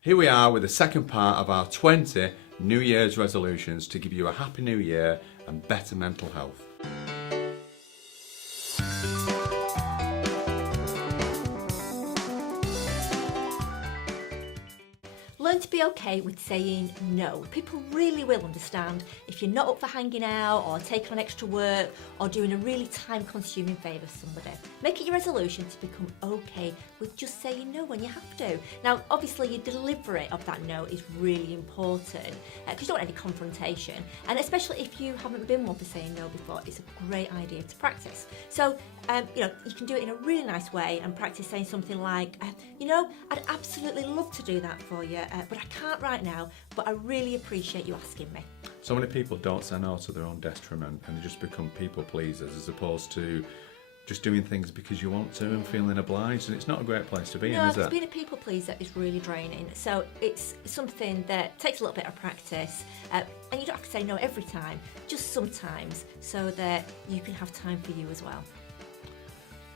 Here we are with the second part of our 20 New Year's resolutions to give you a happy new year and better mental health. Learn to be okay with saying no. People really will understand if you're not up for hanging out or taking on extra work or doing a really time-consuming favour for somebody. Make it your resolution to become okay with just saying no when you have to. Now, obviously, your delivery of that no is really important because you don't want any confrontation, and especially if you haven't been one for saying no before, it's a great idea to practice. So, you can do it in a really nice way and practice saying something like, I'd absolutely love to do that for you, but I can't right now, but I really appreciate you asking me. So many people don't say no to their own detriment and they just become people pleasers as opposed to just doing things because you want to and feeling obliged, and it's not a great place to be in, is it? No, being a people pleaser is really draining. So it's something that takes a little bit of practice, and you don't have to say no every time, just sometimes, so that you can have time for you as well.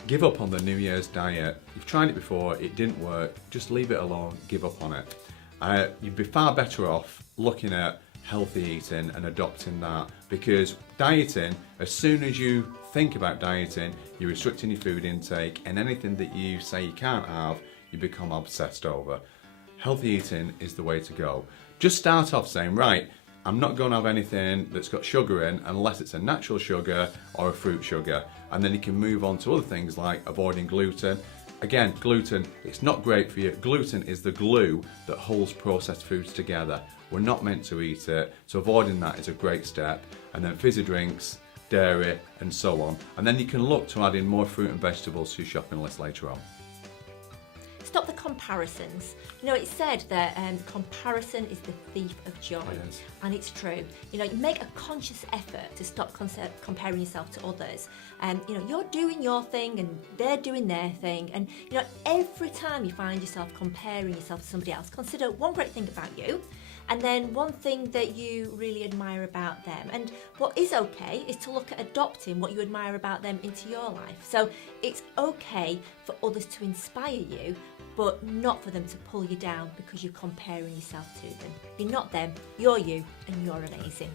Give up on the New Year's diet. You've tried it before, it didn't work, just leave it alone, give up on it. You'd be far better off looking at healthy eating and adopting that, because dieting, as soon as you think about dieting, you're restricting your food intake, and anything that you say you can't have, you become obsessed over. Healthy eating is the way to go. Just start off saying, right, I'm not going to have anything that's got sugar in unless it's a natural sugar or a fruit sugar, and then you can move on to other things like avoiding gluten. Again, gluten, it's not great for you. Gluten is the glue that holds processed foods together. We're not meant to eat it, so avoiding that is a great step. And then fizzy drinks, dairy, and so on. And then you can look to add in more fruit and vegetables to your shopping list later on. Stop the comparisons. It's said that comparison is the thief of joy, and it's true. You make a conscious effort to stop comparing yourself to others. You're doing your thing and they're doing their thing, and every time you find yourself comparing yourself to somebody else, consider one great thing about you, and then one thing that you really admire about them. And what is okay is to look at adopting what you admire about them into your life. So it's okay for others to inspire you, but not for them to pull you down because you're comparing yourself to them. You're not them, you're you, and you're amazing.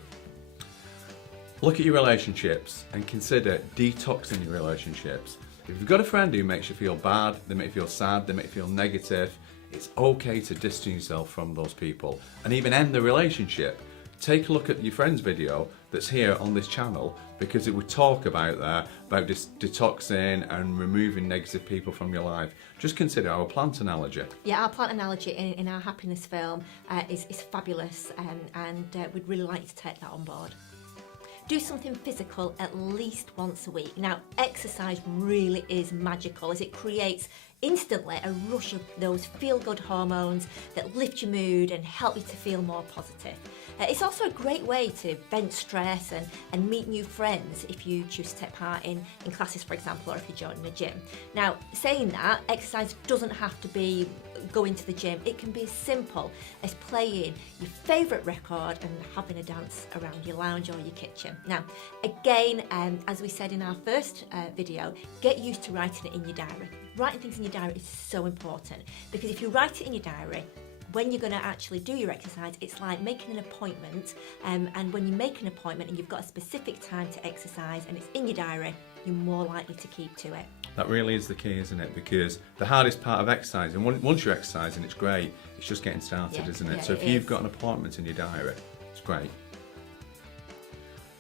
Look at your relationships and consider detoxing your relationships. If you've got a friend who makes you feel bad, they make you feel sad, they make you feel negative, it's okay to distance yourself from those people and even end the relationship. Take a look at your friend's video that's here on this channel, because it would talk about detoxing and removing negative people from your life. Just consider our plant analogy. Yeah, our plant analogy in our happiness film is fabulous, and we'd really like you to take that on board. Do something physical at least once a week. Now, exercise really is magical, as it creates instantly a rush of those feel-good hormones that lift your mood and help you to feel more positive. It's also a great way to vent stress and meet new friends if you choose to take part in classes, for example, or if you're joining a gym. Now, saying that, exercise doesn't have to be going to the gym. It can be as simple as playing your favourite record and having a dance around your lounge or your kitchen. Now, again, as we said in our first video, get used to writing it in your diary. Writing things in your diary is so important, because if you write it in your diary, when you're going to actually do your exercise, it's like making an appointment, and when you make an appointment and you've got a specific time to exercise and it's in your diary, you're more likely to keep to it. That really is the key, isn't it? Because the hardest part of exercising, once you're exercising, it's great, it's just getting started, isn't it? So if you've got an appointment in your diary, it's great.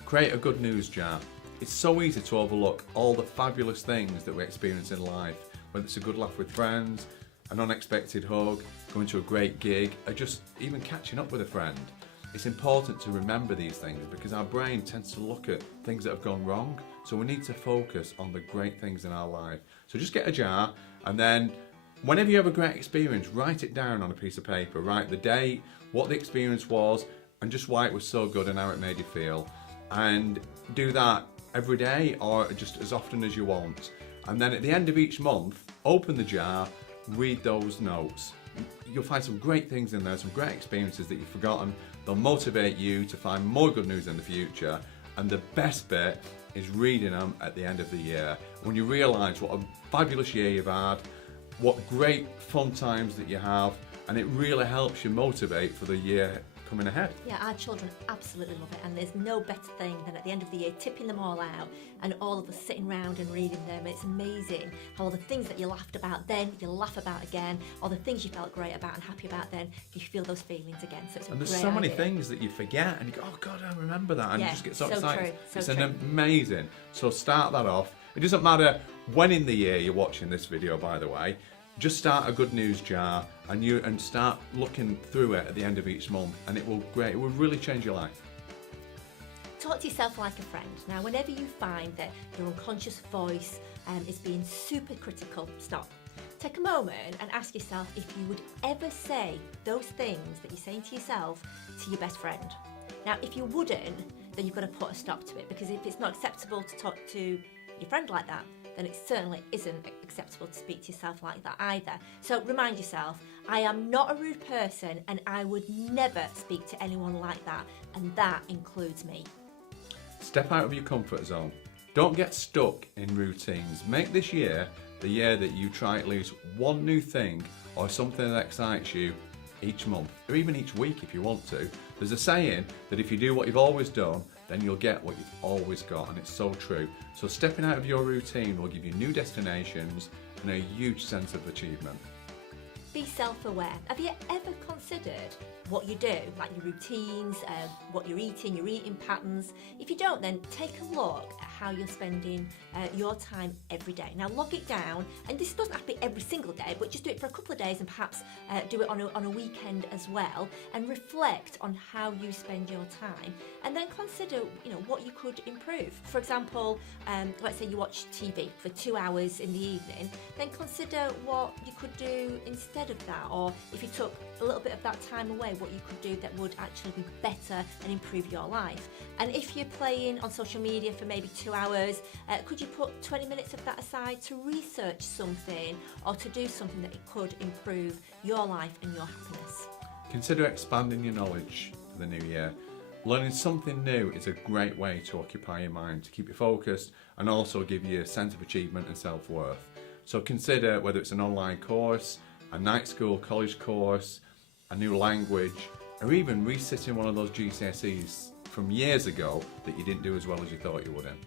Create a good news jar. It's so easy to overlook all the fabulous things that we experience in life, whether it's a good laugh with friends, an unexpected hug, going to a great gig, or just even catching up with a friend. It's important to remember these things because our brain tends to look at things that have gone wrong, so we need to focus on the great things in our life. So just get a jar, and then whenever you have a great experience, write it down on a piece of paper. Write the date, what the experience was, and just why it was so good and how it made you feel. And do that every day or just as often as you want. And then at the end of each month, open the jar, read those notes. You'll find some great things in there, some great experiences that you've forgotten. They'll motivate you to find more good news in the future. And the best bit is reading them at the end of the year. When you realise what a fabulous year you've had, what great fun times that you have, and it really helps you motivate for the year coming ahead. Yeah, our children absolutely love it, and there's no better thing than at the end of the year tipping them all out and all of us sitting around and reading them. It's amazing how all the things that you laughed about then, you laugh about again, or the things you felt great about and happy about then, you feel those feelings again. So it's a And there's great so many idea. things that you forget and you go, oh God, I remember that, and Yeah, you just get so so excited. true, so It's true. an amazing. So start that off. It doesn't matter when in the year you're watching this video, by the way. Just start a good news jar and start looking through it at the end of each month, and it will really change your life. Talk to yourself like a friend. Now, whenever you find that your unconscious voice is being super critical, stop. Take a moment and ask yourself if you would ever say those things that you're saying to yourself to your best friend. Now, if you wouldn't, then you've got to put a stop to it, because if it's not acceptable to talk to your friend like that, then it certainly isn't acceptable to speak to yourself like that either. So remind yourself, I am not a rude person and I would never speak to anyone like that, and that includes me. Step out of your comfort zone. Don't get stuck in routines. Make this year the year that you try at least one new thing or something that excites you each month, or even each week if you want to. There's a saying that if you do what you've always done, then you'll get what you've always got, and it's so true. So stepping out of your routine will give you new destinations and a huge sense of achievement. Be self-aware. Have you ever considered what you do, like your routines, what you're eating, your eating patterns? If you don't, then take a look at how you're spending your time every day. Now log it down, and this doesn't have to be every single day, but just do it for a couple of days and perhaps do it on a weekend as well, and reflect on how you spend your time, and then consider what you could improve. For example, let's say you watch TV for 2 hours in the evening, then consider what you could do instead of that, or if you took a little bit of that time away, what you could do that would actually be better and improve your life. And if you're playing on social media for maybe 2 hours, could you put 20 minutes of that aside to research something or to do something that could improve your life and your happiness? Consider expanding your knowledge for the new year. Learning something new is a great way to occupy your mind, to keep you focused, and also give you a sense of achievement and self-worth. So consider whether it's an online course, a night school college course, a new language, or even resitting one of those GCSEs from years ago that you didn't do as well as you thought you would in.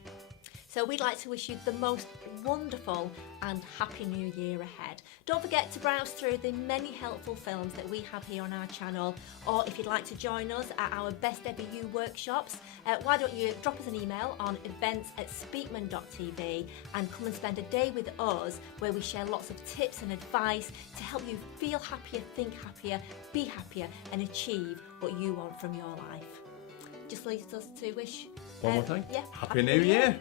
So we'd like to wish you the most wonderful and happy new year ahead. Don't forget to browse through the many helpful films that we have here on our channel, or if you'd like to join us at our Best Ever You workshops, why don't you drop us an email on events@speakman.tv and come and spend a day with us where we share lots of tips and advice to help you feel happier, think happier, be happier, and achieve what you want from your life. Just leaves us to wish One more thing. Yeah, Happy New Year.